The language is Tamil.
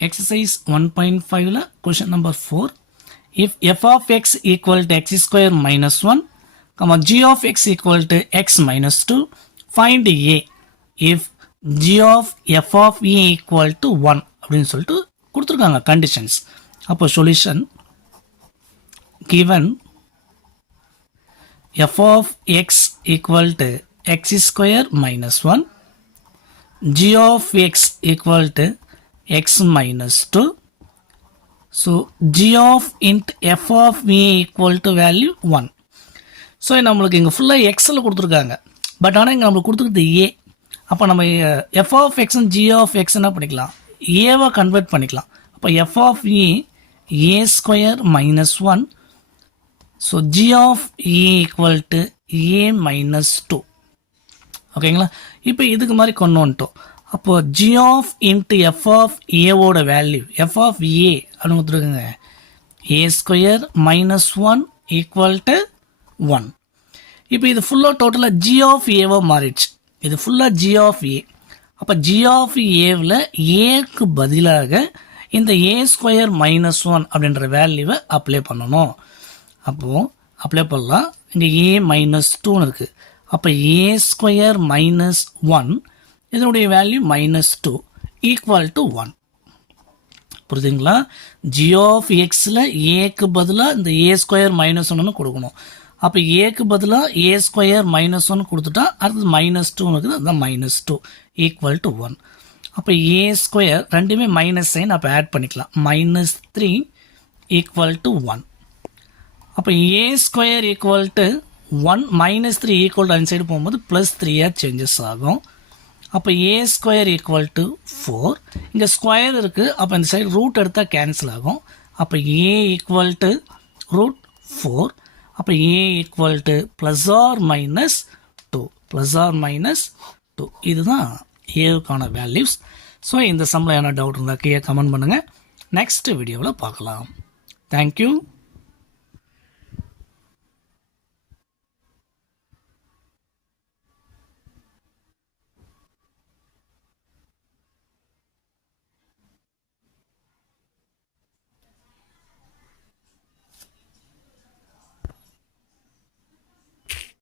exercise 1.5 question number 4. If f of x equal to x square minus 1, g of x equal to x minus 2, find a. If g of f of a equal to 1 அப்படின்னு சொல்லிட்டு கொடுத்துருக்காங்க conditions. அப்போ solution given f of x equal to x square minus 1, g of x equal to x minus 2. So g of int f of v equal to value 1. So நம்மளுக்கு இங்கே ஃபுல்லாக எக்ஸில் கொடுத்துருக்காங்க. பட் ஆனால் இங்கே நம்மளுக்கு கொடுத்துருக்குது ஏ. அப்போ நம்ம F of X G of X என்ன பண்ணிக்கலாம், ஏவை கன்வெர்ட் பண்ணிக்கலாம். அப்போ F of A square minus 1. So G of A equal to A minus 2. ஓகேங்களா. இப்போ இதுக்கு மாதிரி கொண்டு வந்துட்டோம். அப்போது G of into F of ஏவோட வேல்யூ எஃப் ஆஃப் ஏ அப்படின்னு கொடுத்துருக்குங்க, A square minus 1 equal to 1. இப்போ இது ஃபுல்லாக டோட்டலாக ஜி ஆஃப் ஏவாக மாறிடுச்சு. இது ஃபுல்லாக ஜி ஆஃப் ஏ. அப்போ ஜி ஆஃப் ஏவில் ஏக்கு பதிலாக இந்த ஏ ஸ்கொயர் மைனஸ் 1 அப்படின்ற வேல்யூவை அப்ளை பண்ணணும். அப்போது அப்ளை பண்ணலாம். இங்கே ஏ மைனஸ் 2ன்னு இருக்குது. அப்போ ஏ ஸ்கொயர் மைனஸ் 1 இதனுடைய வேல்யூ மைனஸ் 2 ஈக்குவல் டு 1. புரியுதுங்களா. ஜி ஆஃப் எக்ஸில் ஏக்கு பதிலாக இந்த ஏ ஸ்கொயர் மைனஸ் 1 கொடுக்கணும். அப்போ ஏக்கு பதிலாக ஏ ஸ்கொயர் மைனஸ் 1 கொடுத்துட்டா அடுத்தது மைனஸ் 2 இருக்குது, அதுதான் மைனஸ் 2 ஈக்குவல் டு 1. அப்போ ஏ ஸ்கொயர் ரெண்டுமே மைனஸ் சைன் அப்போ ஆட் பண்ணிக்கலாம், மைனஸ் 3 ஈக்குவல் டு 1. அப்போ A square equal to 1 minus 3 equal to அந்த சைடு போகும்போது ப்ளஸ் 3 சேஞ்சஸ் ஆகும். அப்போ ஏ ஸ்கொயர் ஈக்குவல் டு 4. இங்கே ஸ்கொயர் இருக்குது, அப்போ இந்த சைடு ரூட் எடுத்தால் கேன்சல் ஆகும். அப்போ ஏ ஈக்குவல் டு ரூட் 4. அப்போ A equal to plus or minus 2, plus or minus 2. இதுதான் ஏவுக்கான வேல்யூஸ். ஸோ இந்த சம்மில் என்ன டவுட் இருந்தால் கீழே கமெண்ட் பண்ணுங்கள். நெக்ஸ்ட் வீடியோவில் பார்க்கலாம். தேங்க்யூ.